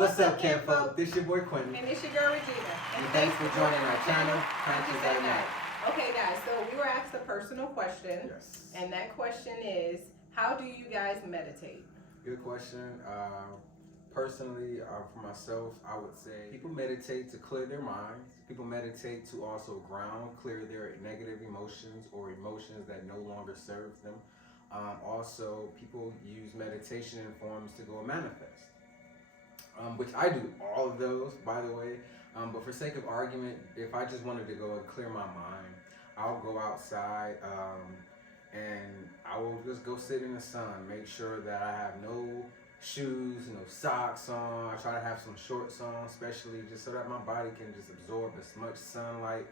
What's up, Camp Folk? This your boy Quentin. And it's your girl Regina. And thanks for joining our channel, Conscious at Night. Okay, guys, so we were asked a personal question. Yes. And that question is, how do you guys meditate? Good question. Personally, for myself, I would say people meditate to clear their minds. People meditate to also ground, clear their negative emotions or emotions that no longer serve them. Also, people use meditation in forms to go manifest, which I do all of those, by the way. But for sake of argument, if I just wanted to go and clear my mind, I'll go outside and I will just go sit in the sun, make sure that I have no shoes, no socks on. I try to have some shorts on, especially just so that my body can just absorb as much sunlight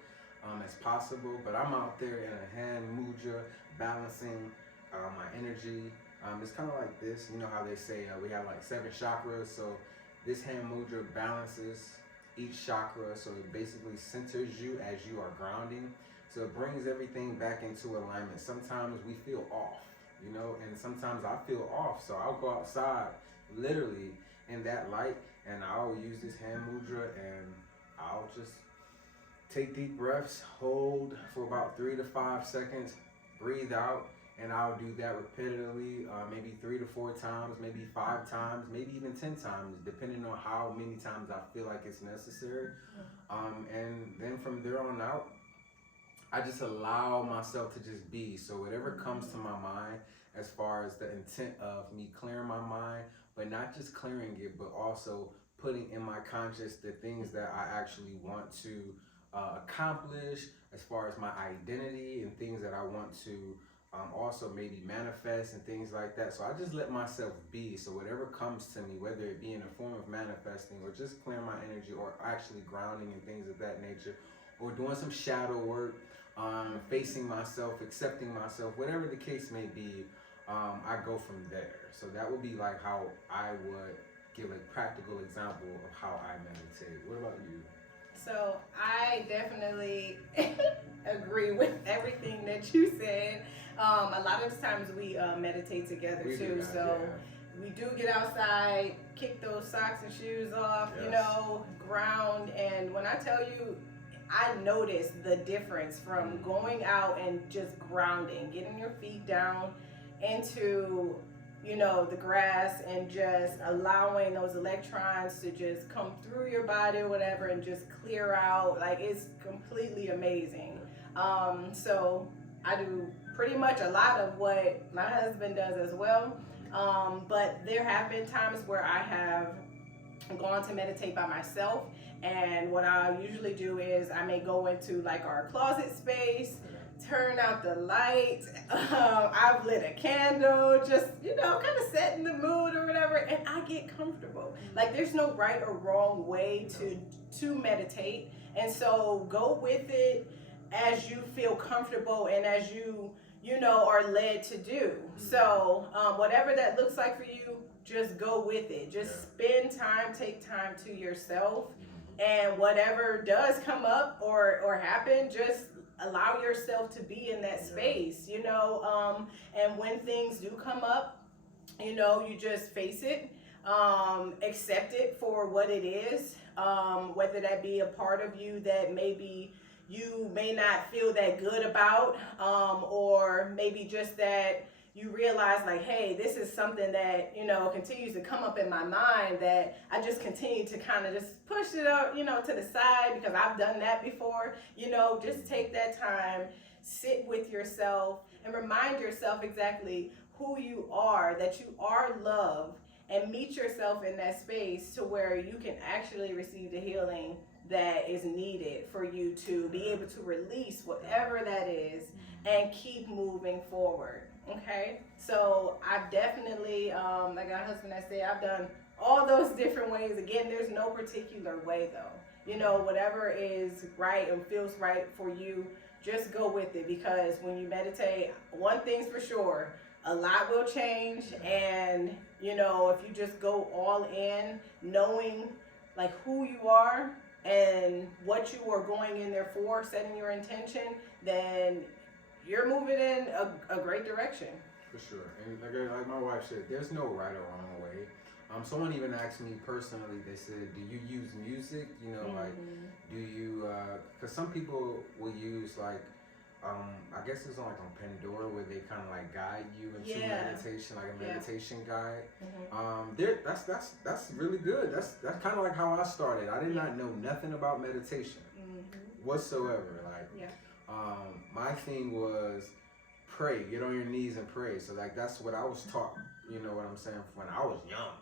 as possible. But I'm out there in a hand mudra, balancing my energy. It's kind of like this, you know how they say we have like 7 chakras. So this hand mudra balances each chakra, so it basically centers you as you are grounding. So it brings everything back into alignment. Sometimes we feel off, you know, and sometimes I feel off. So I'll go outside literally in that light and I'll use this hand mudra and I'll just take deep breaths, hold for about 3 to 5 seconds, breathe out, and I'll do that repetitively, maybe 3 to 4 times, maybe 5 times, maybe even 10 times, depending on how many times I feel like it's necessary. And then from there on out, I just allow myself to just be. So whatever comes to my mind, as far as the intent of me clearing my mind, but not just clearing it, but also putting in my conscious the things that I actually want to accomplish, as far as my identity and things that I want to also maybe manifest and things like that. So I just let myself be. So whatever comes to me, whether it be in the form of manifesting or just clearing my energy or actually grounding and things of that nature, or doing some shadow work, facing myself, accepting myself, whatever the case may be, I go from there. So that would be like how I would give a practical example of how I meditate. What about you? So I definitely agree with everything that you said. A lot of times we meditate together too. So we do get outside, kick those socks and shoes off, you know, ground. And when I tell you, I noticed the difference from going out and just grounding, getting your feet down into, you know, the grass and just allowing those electrons to just come through your body or whatever and just clear out. Like, it's completely amazing. So I do pretty much a lot of what my husband does as well. But there have been times where I have gone to meditate by myself. And what I usually do is I may go into like our closet space, turn out the light, I've lit a candle, just, you know, kind of set in the mood or whatever, and I get comfortable. Like, there's no right or wrong way to meditate, and so go with it as you feel comfortable and as you know, are led to do. So whatever that looks like for you, just go with it. Just spend time, take time to yourself, and whatever does come up or happen, just allow yourself to be in that space, you know, and when things do come up, you know, you just face it, accept it for what it is, whether that be a part of you that maybe you may not feel that good about, or maybe just that you realize like, hey, this is something that, you know, continues to come up in my mind, that I just continue to kind of just push it up, you know, to the side because I've done that before. You know, just take that time, sit with yourself and remind yourself exactly who you are, that you are loved, and meet yourself in that space to where you can actually receive the healing that is needed for you to be able to release whatever that is and keep moving forward. Okay, so I've definitely, like my husband has said, I've done all those different ways. Again, there's no particular way though. You know, whatever is right and feels right for you, just go with it, because when you meditate, one thing's for sure, a lot will change. And, you know, if you just go all in, knowing like who you are and what you are going in there for, setting your intention, then you're moving in a great direction. For sure. And like my wife said, there's no right or wrong way. Someone even asked me personally, they said, do you use music? You know, like, do you, because some people will use like, I guess it's like on Pandora where they kind of like guide you into meditation, like a meditation guide. That's really good. That's kind of like how I started. I did not know nothing about meditation whatsoever. Like, my thing was pray, get on your knees and pray. So like that's what I was taught. You know what I'm saying? When I was young,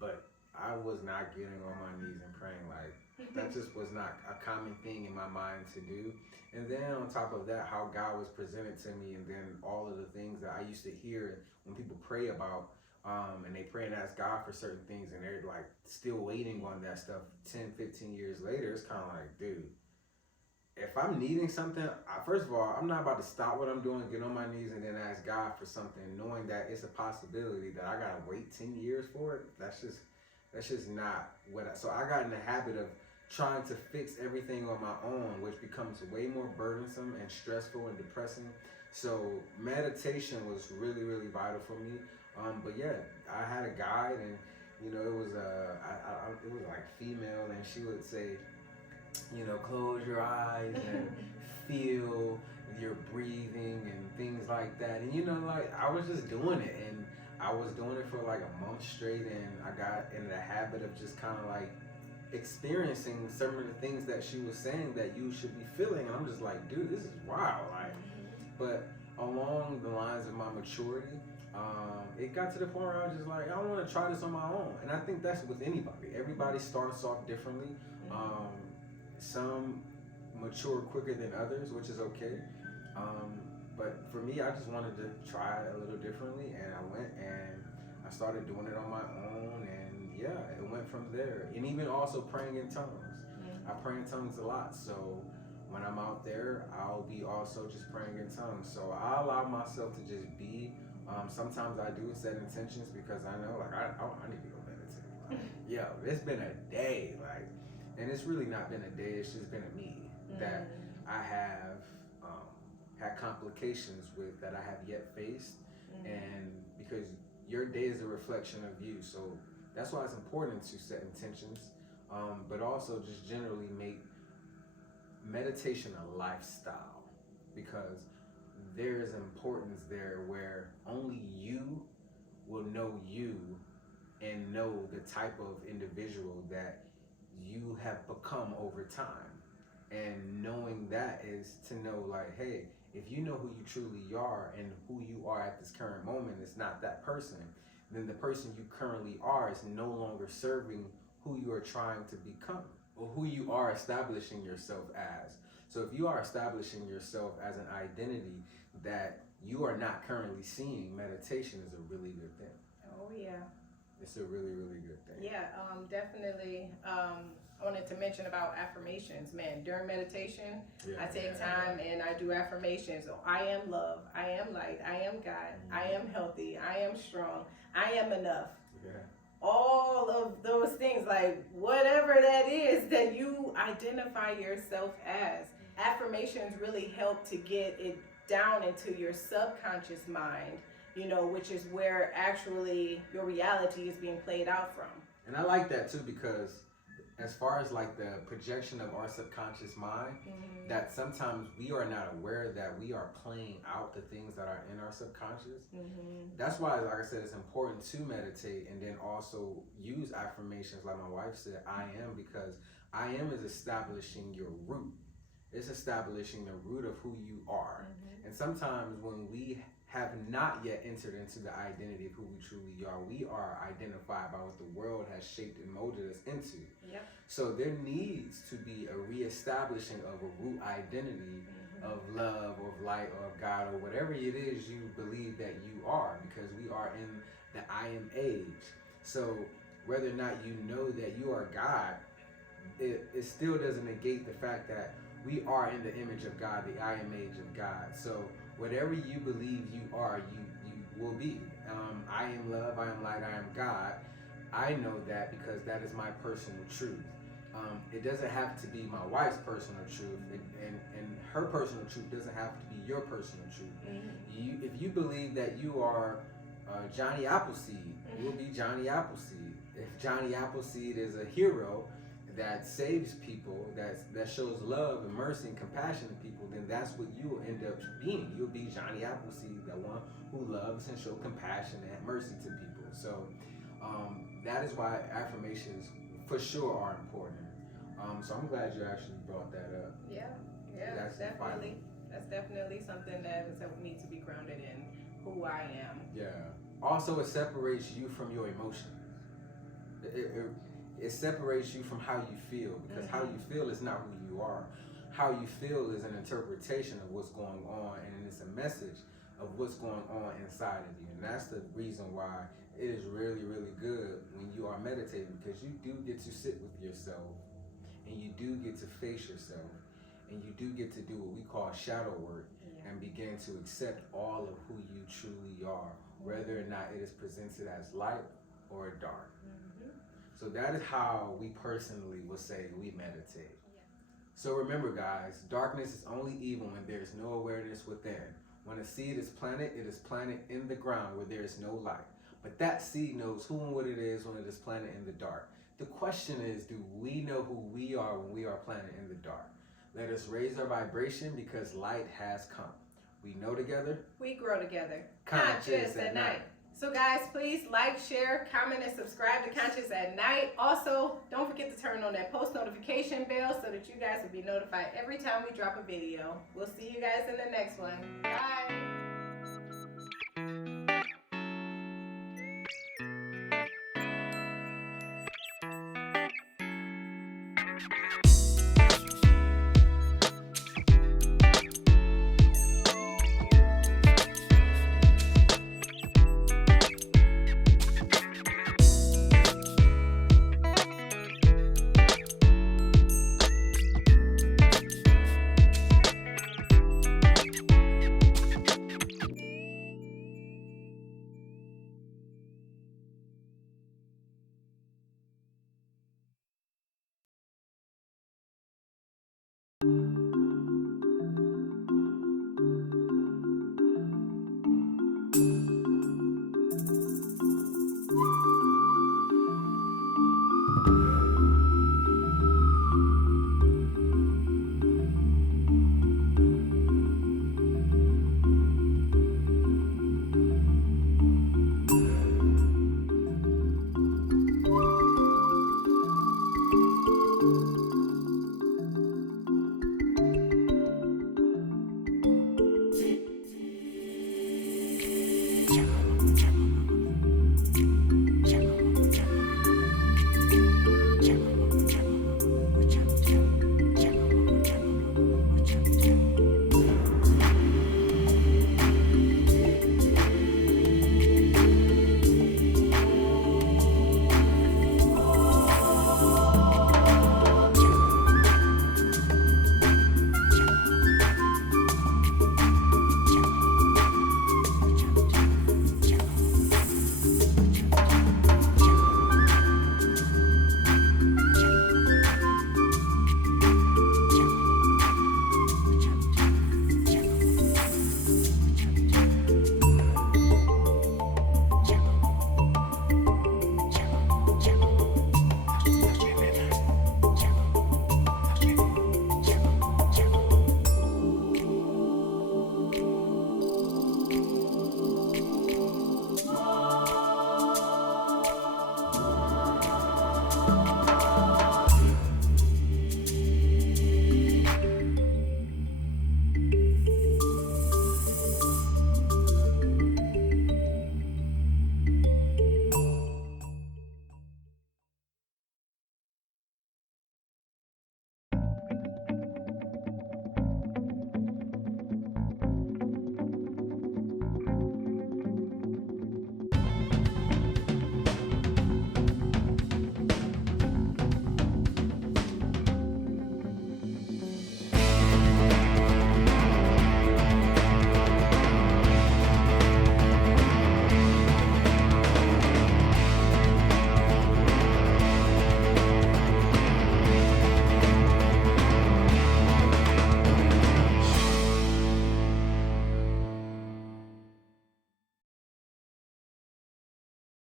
but I was not getting on my knees and praying. Like that just was not a common thing in my mind to do. And then on top of that, how God was presented to me, and then all of the things that I used to hear when people pray about, and they pray and ask God for certain things, and they're like still waiting on that stuff 10, 15 years later. It's kind of like, dude, if I'm needing something, first of all, I'm not about to stop what I'm doing, get on my knees, and then ask God for something, knowing that it's a possibility that I gotta wait 10 years for it. That's just not what so I got in the habit of trying to fix everything on my own, which becomes way more burdensome and stressful and depressing. So meditation was really, really vital for me. But yeah, I had a guide, and you know, it was it was like female, and she would say, you know, close your eyes and feel your breathing and things like that. And you know, like I was just doing it, and I was doing it for like a month straight, and I got in the habit of just kind of like experiencing some of the things that she was saying that you should be feeling. And I'm just like, dude, this is wild. Like, but along the lines of my maturity, it got to the point where I was just like, I want to try this on my own. And I think that's with anybody. Everybody starts off differently. Some mature quicker than others, which is okay. But for me, I just wanted to try it a little differently, and I went and I started doing it on my own, and yeah, it went from there. And even also praying in tongues. I pray in tongues a lot, so when I'm out there, I'll be also just praying in tongues. So I allow myself to just be. Sometimes I do set intentions because I know, like, I need to go meditate. Like, yo, it's been a day, like, and it's really not been a day, it's just been a me that I have had complications with, that I have yet faced. And because your day is a reflection of you, so that's why it's important to set intentions, but also just generally make meditation a lifestyle, because there's importance there where only you will know you and know the type of individual that you have become over time. And knowing that is to know, like, hey, if you know who you truly are and who you are at this current moment is not that person, then the person you currently are is no longer serving who you are trying to become, or who you are establishing yourself as. So if you are establishing yourself as an identity that you are not currently seeing, meditation is a really good thing. Oh yeah. It's a really, really good thing. Yeah, definitely. I wanted to mention about affirmations. Man, during meditation, I take time and I do affirmations. Oh, I am love, I am light, I am God, I am healthy, I am strong, I am enough. All of those things, like whatever that is that you identify yourself as. Affirmations really help to get it down into your subconscious mind, you know, which is where actually your reality is being played out from. And I like that too, because as far as like the projection of our subconscious mind, that sometimes we are not aware that we are playing out the things that are in our subconscious. That's why, like I said, it's important to meditate and then also use affirmations like my wife said, I am, because I am is establishing your root. It's establishing the root of who you are. And sometimes when we have not yet entered into the identity of who we truly are, we are identified by what the world has shaped and molded us into. So there needs to be a reestablishing of a root identity of love, or of light, or of God, or whatever it is you believe that you are, because we are in the I am age. So whether or not you know that you are God, it still doesn't negate the fact that we are in the image of God, the I am age of God. So whatever you believe you are, you will be. I am love, I am light, I am God. I know that because that is my personal truth. It doesn't have to be my wife's personal truth, and her personal truth doesn't have to be your personal truth. If you believe that you are Johnny Appleseed, you'll be Johnny Appleseed. If Johnny Appleseed is a hero that saves people, that shows love and mercy and compassion to people, then that's what you will end up being. You'll be Johnny Appleseed, that one who loves and shows compassion and mercy to people. So that is why affirmations for sure are important. So I'm glad you actually brought that up. Yeah, that's definitely something that has helped me to be grounded in who I am. Yeah. Also, it separates you from your emotions. It separates you from how you feel, because how you feel is not who you are. How you feel is an interpretation of what's going on, and it's a message of what's going on inside of you. And that's the reason why it is really, really good when you are meditating, because you do get to sit with yourself, and you do get to face yourself, and you do get to do what we call shadow work, and begin to accept all of who you truly are, whether or not it is presented as light or dark. So that is how we personally will say we meditate. So remember, guys, darkness is only evil when there is no awareness within. When a seed is planted, it is planted in the ground where there is no light. But that seed knows who and what it is when it is planted in the dark. The question is, do we know who we are when we are planted in the dark? Let us raise our vibration, because light has come. We know together, we grow together. Conscious at night. So guys, please like, share, comment, and subscribe to Conscious at Night. Also, don't forget to turn on that post notification bell so that you guys will be notified every time we drop a video. We'll see you guys in the next one. Bye.